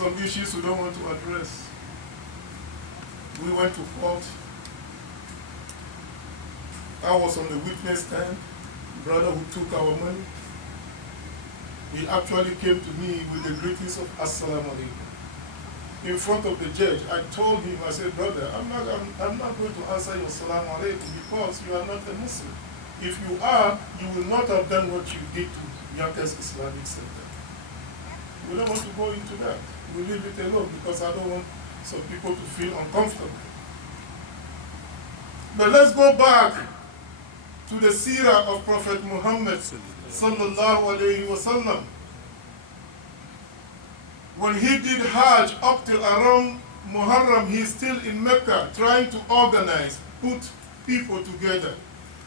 some issues we don't want to address. We went to court. I was on the witness stand, brother who took our money. He actually came to me with the greetings of Assalamu alaikum. In front of the judge, I told him, I said, brother, I'm not going to answer your Assalamu alaikum because you are not a Muslim. If you are, you will not have done what you did to Yonkers Islamic Center. We don't want to go into that. We leave it alone because I don't want some people to feel uncomfortable. But let's go back to the seerah of Prophet Muhammad sallallahu alayhi wa sallam. When he did Hajj up till around Muharram, he's still in Mecca trying to organize, put people together.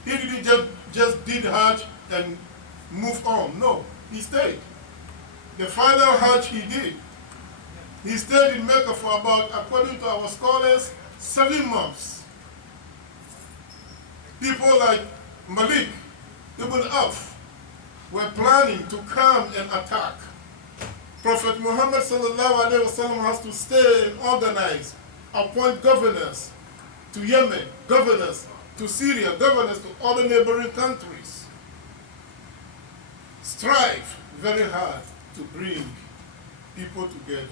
He didn't just did Hajj and move on. No, he stayed. The final Hajj he did. He stayed in Mecca for about, according to our scholars, 7 months. People like Malik ibn Auf were planning to come and attack. Prophet Muhammad sallallahu alaihi wasallam has to stay and organize, appoint governors to Yemen, governors to Syria, governors to other neighboring countries. Strive very hard to bring people together.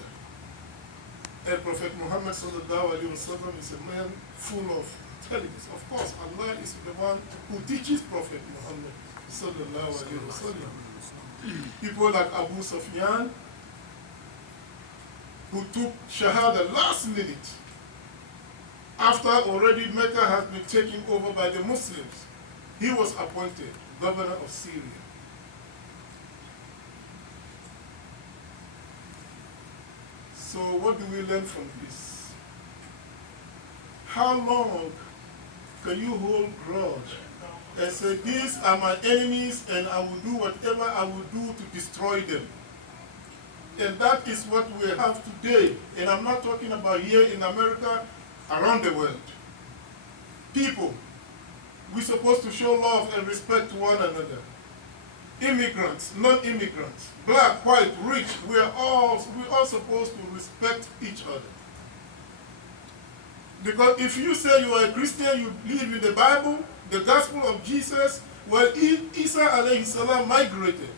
And Prophet Muhammad sallallahu alaihi wasallam is a man full of intelligence. Of course, Allah is the one who teaches Prophet Muhammad sallallahu alaihi wasallam. People like Abu Sufyan, who took Shahada last minute, after already Mecca has been taken over by the Muslims. He was appointed governor of Syria. So what do we learn from this? How long can you hold grudge and say, these are my enemies and I will do whatever I will do to destroy them? And that is what we have today. And I'm not talking about here in America, around the world. People, we're supposed to show love and respect to one another. Immigrants, non-immigrants, black, white, rich, we're all supposed to respect each other. Because if you say you are a Christian, you believe in the Bible, the gospel of Jesus, well, Isa alayhi salam migrated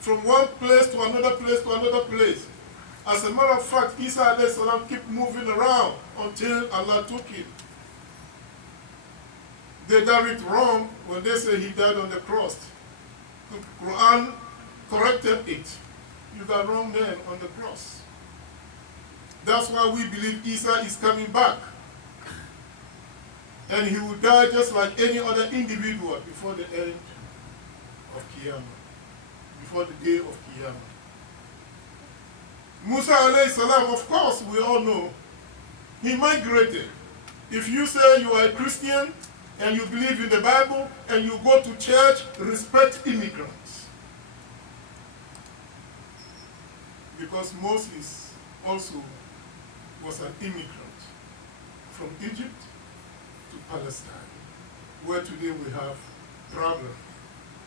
from one place to another place to another place. As a matter of fact, Isa alayhi salam kept moving around until Allah took him. They got it wrong when they say he died on the cross. The Quran corrected it. You got wrong then on the cross. That's why we believe Isa is coming back. And he will die just like any other individual before the end of Qiyamah. Before the day of Qiyamah. Musa alayhi salam, of course, we all know, he migrated. If you say you are a Christian and you believe in the Bible and you go to church, respect immigrants. Because Moses also was an immigrant from Egypt to Palestine, where today we have problem.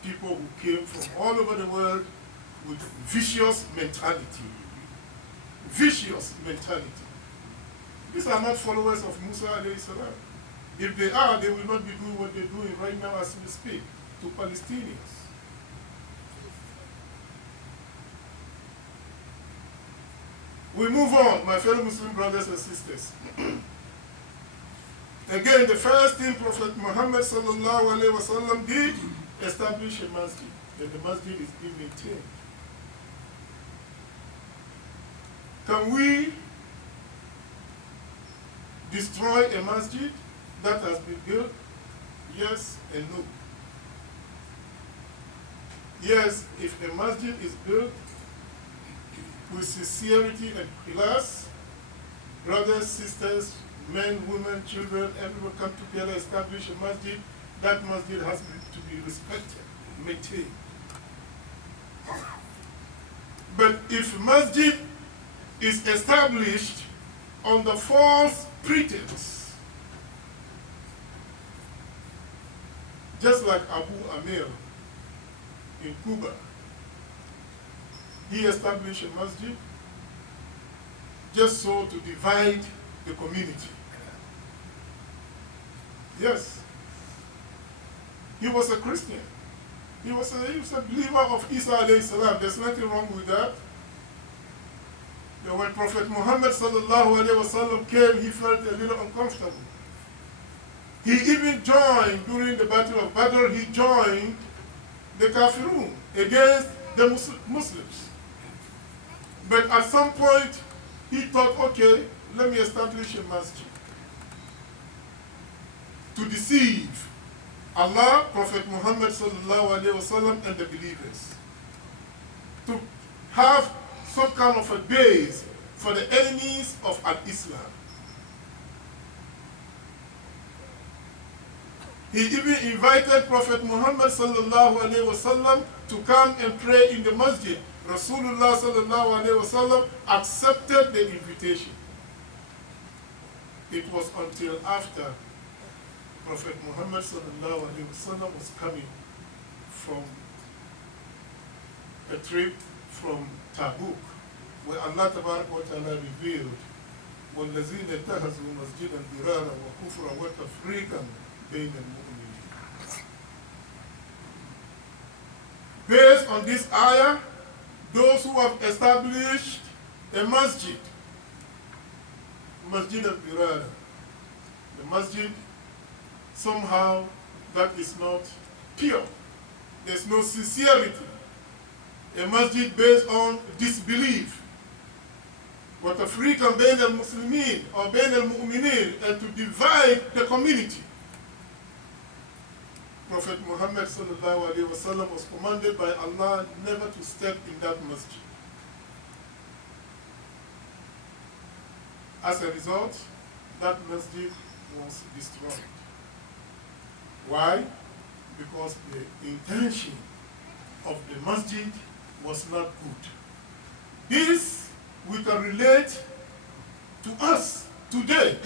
People who came from all over the world with vicious mentality. Vicious mentality. These are not followers of Musa alayhi salam. If they are, they will not be doing what they're doing right now as we speak to Palestinians. We move on, my fellow Muslim brothers and sisters. Again, the first thing Prophet Muhammad sallallahu alaihi wasallam did, establish a masjid, and the masjid is being maintained. Can we destroy a masjid that has been built? Yes and no. Yes, if a masjid is built with sincerity and class, brothers, sisters, men, women, children, everyone come together, establish a masjid, that masjid has to be respected, maintained. But if masjid is established on the false pretense, just like Abu Amir in Cuba, he established a masjid just so to divide the community. Yes. He was a Christian. He was a believer of Isa alayhi salam. There's nothing wrong with that. When Prophet Muhammad sallallahu alayhi wasallam came, he felt a little uncomfortable. He even joined, during the Battle of Badr, he joined the Kafirun against the Muslims. But at some point, he thought, okay, let me establish a masjid to deceive Allah, Prophet Muhammad sallallahu alaihi wasallam, and the believers, to have some kind of a base for the enemies of Al-Islam. He even invited Prophet Muhammad sallallahu alaihi wasallam to come and pray in the masjid. Rasulullah sallallahu alaihi wasallam accepted the invitation. It was until after Prophet Muhammad sallallahu alaihi wasallam was coming from a trip from Tabuk, where Allah tabaraka wa ta'ala revealed, وَالَّذِينَ اتَّخَذُوا مَسْجِدًا ضِرَارًا وَكُفْرًا وَتَفْرِيقًا بَيْنَ الْمُؤْمِنِينَ. Based on this ayah, those who have established a masjid, Masjid al-Dirara, the masjid somehow that is not pure. There's no sincerity. A masjid based on disbelief. وَتَفْرِيقًا بَيْنَ الْمُسْلِمِينَ or بَيْنَ الْمُؤْمِنِينَ, and to divide the community. Prophet Muhammad sallallahu alaihi wasallam was commanded by Allah never to step in that masjid. As a result, that masjid was destroyed. Why? Because the intention of the masjid was not good. This we can relate to us today.